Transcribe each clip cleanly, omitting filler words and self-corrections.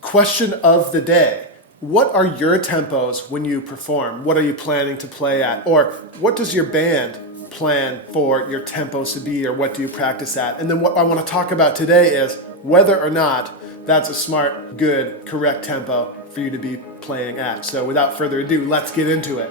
Question of the day. What are your tempos when you perform? What are you planning to play at? Or what does your band plan for your tempos to be, or what do you practice at? And then what I want to talk about today is whether or not that's a smart, good, correct tempo for you to be playing at. So without further ado, let's get into it.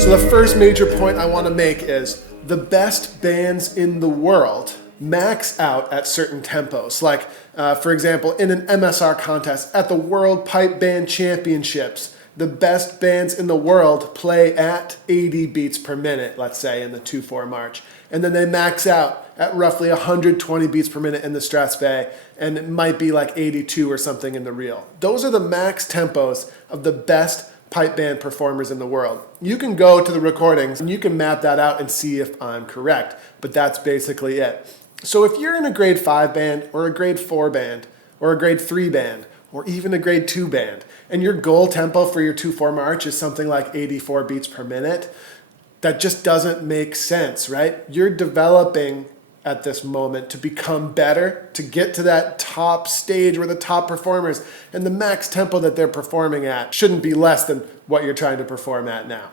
So the first major point I want to make is the best bands in the world max out at certain tempos. Like, for example, in an MSR contest, at the World Pipe Band Championships, the best bands in the world play at 80 beats per minute, let's say, in the 2/4 march. And then they max out at roughly 120 beats per minute in the Strasbe, and it might be like 82 or something in the reel. Those are the max tempos of the best pipe band performers in the world. You can go to the recordings and you can map that out and see if I'm correct, but that's basically it. So if you're in a grade 5 band or a grade 4 band or a grade 3 band or even a grade 2 band, and your goal tempo for your 2/4 march is something like 84 beats per minute, that just doesn't make sense, right? You're developing at this moment to become better, to get to that top stage where the top performers, and the max tempo that they're performing at shouldn't be less than what you're trying to perform at now.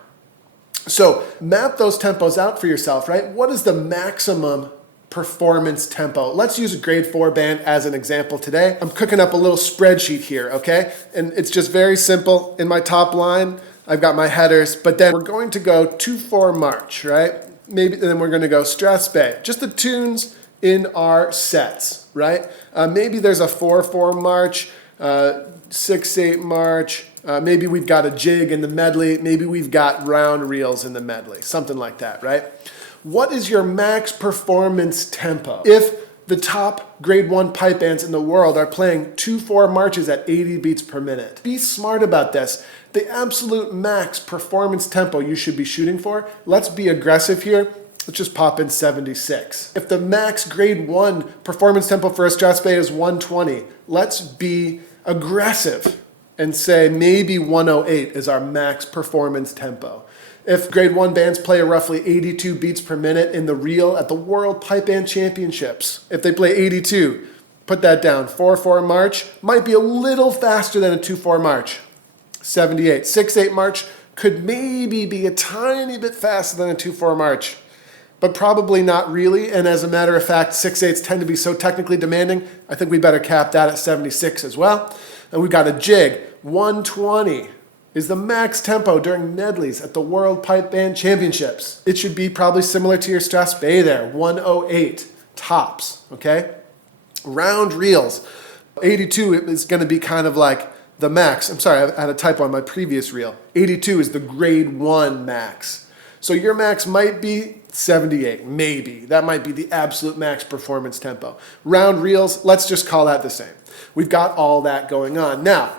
So map those tempos out for yourself, right? What is the maximum performance tempo? Let's use a grade 4 band as an example today. I'm cooking up a little spreadsheet here, okay? And it's just very simple. In my top line, I've got my headers, but then we're going to go 2/4 march, right? Maybe then we're going to go Strasbe, just the tunes in our sets, right? Maybe there's a 4/4 march, 6/8 march. Maybe we've got a jig in the medley. Maybe we've got round reels in the medley, something like that, right? What is your max performance tempo? If the top grade 1 pipe bands in the world are playing 2/4 marches at 80 beats per minute, be smart about this. The absolute max performance tempo you should be shooting for, let's be aggressive here. Let's just pop in 76. If the max grade 1 performance tempo for a Strasbe is 120, let's be aggressive and say maybe 108 is our max performance tempo. If grade 1 bands play roughly 82 beats per minute in the reel at the World Pipe Band Championships, if they play 82, put that down. 4/4 march might be a little faster than a 2/4 march. 78. 6/8 march could maybe be a tiny bit faster than a 2/4 march, but probably not really. And as a matter of fact, 6/8s tend to be so technically demanding, I think we better cap that at 76 as well. And we've got a jig. 120 is the max tempo during medleys at the World Pipe Band Championships. It should be probably similar to your Strasbe there, 108 tops, okay? Round reels. 82 is going to be kind of like the max. I'm sorry, I had a typo on my previous reel. 82 is the grade 1 max. So your max might be 78, maybe. That might be the absolute max performance tempo. Round reels, let's just call that the same. We've got all that going on. Now,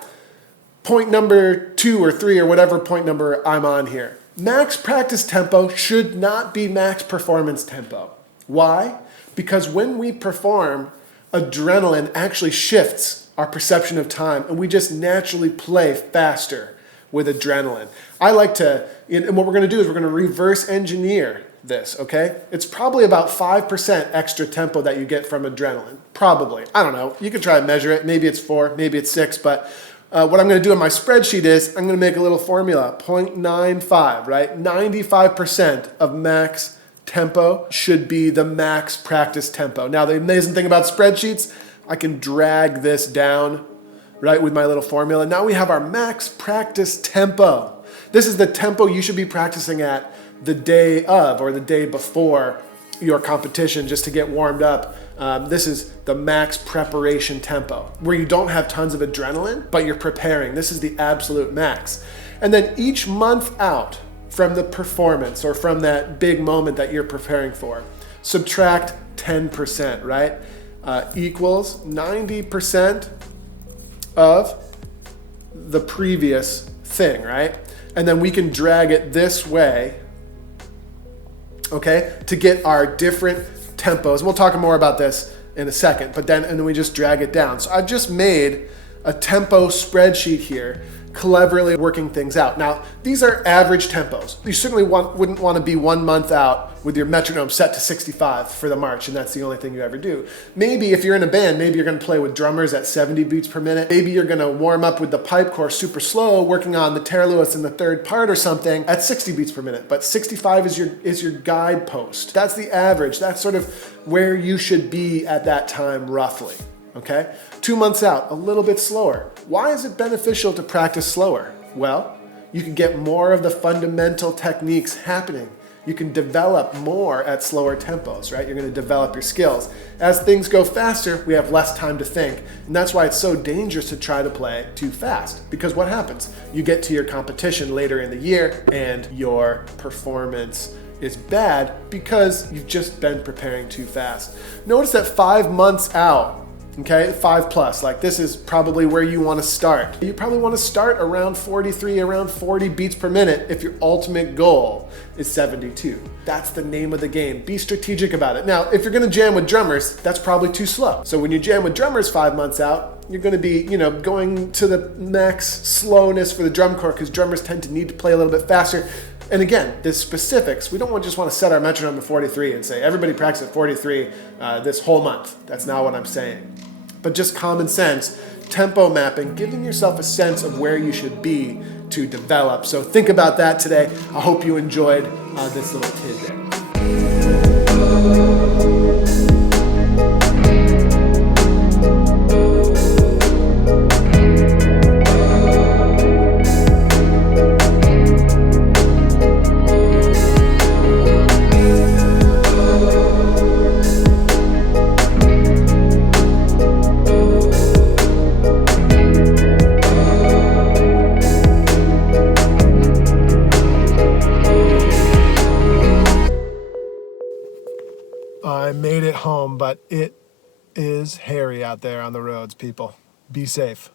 point number 2 or 3 or whatever point number I'm on here. Max practice tempo should not be max performance tempo. Why? Because when we perform, adrenaline actually shifts our perception of time, and we just naturally play faster with adrenaline. I like to, and what we're going to do is we're going to reverse engineer this, okay? It's probably about 5% extra tempo that you get from adrenaline. Probably. I don't know. You can try and measure it. Maybe it's 4, maybe it's 6, but what I'm going to do in my spreadsheet is I'm going to make a little formula, 0.95, right? 95% of max tempo should be the max practice tempo. Now, the amazing thing about spreadsheets, I can drag this down, right, with my little formula. Now we have our max practice tempo. This is the tempo you should be practicing at the day of or the day before your competition just to get warmed up This is the max preparation tempo, where you don't have tons of adrenaline, but you're preparing. This is the absolute max. And then each month out from the performance or from that big moment that you're preparing for, subtract 10%, right? Equals 90% of the previous thing, right? And then we can drag it this way, okay, to get our different tempos. We'll talk more about this in a second, and then we just drag it down. So I've just made a tempo spreadsheet here, cleverly working things out. Now, these are average tempos. You certainly wouldn't want to be 1 month out with your metronome set to 65 for the march, and that's the only thing you ever do. Maybe if you're in a band, maybe you're going to play with drummers at 70 beats per minute. Maybe you're going to warm up with the pipe corps super slow, working on the Terre Lewis in the third part or something at 60 beats per minute. But 65 is your guidepost. That's the average. That's sort of where you should be at that time, roughly. Okay? 2 months out, a little bit slower. Why is it beneficial to practice slower? Well, you can get more of the fundamental techniques happening. You can develop more at slower tempos, right? You're going to develop your skills. As things go faster, we have less time to think. And that's why it's so dangerous to try to play too fast. Because what happens? You get to your competition later in the year and your performance is bad because you've just been preparing too fast. Notice that 5 months out, okay, 5+, like this is probably where you want to start. You probably want to start around 43, around 40 beats per minute if your ultimate goal is 72. That's the name of the game. Be strategic about it. Now, if you're going to jam with drummers, that's probably too slow. So when you jam with drummers 5 months out, you're going to be, going to the max slowness for the drum corps because drummers tend to need to play a little bit faster. And again, the specifics, we don't just want to set our metronome to 43 and say, everybody practice at 43 this whole month. That's not what I'm saying. But just common sense, tempo mapping, giving yourself a sense of where you should be to develop. So think about that today. I hope you enjoyed this little tidbit. I made it home, but it is hairy out there on the roads, people. Be safe.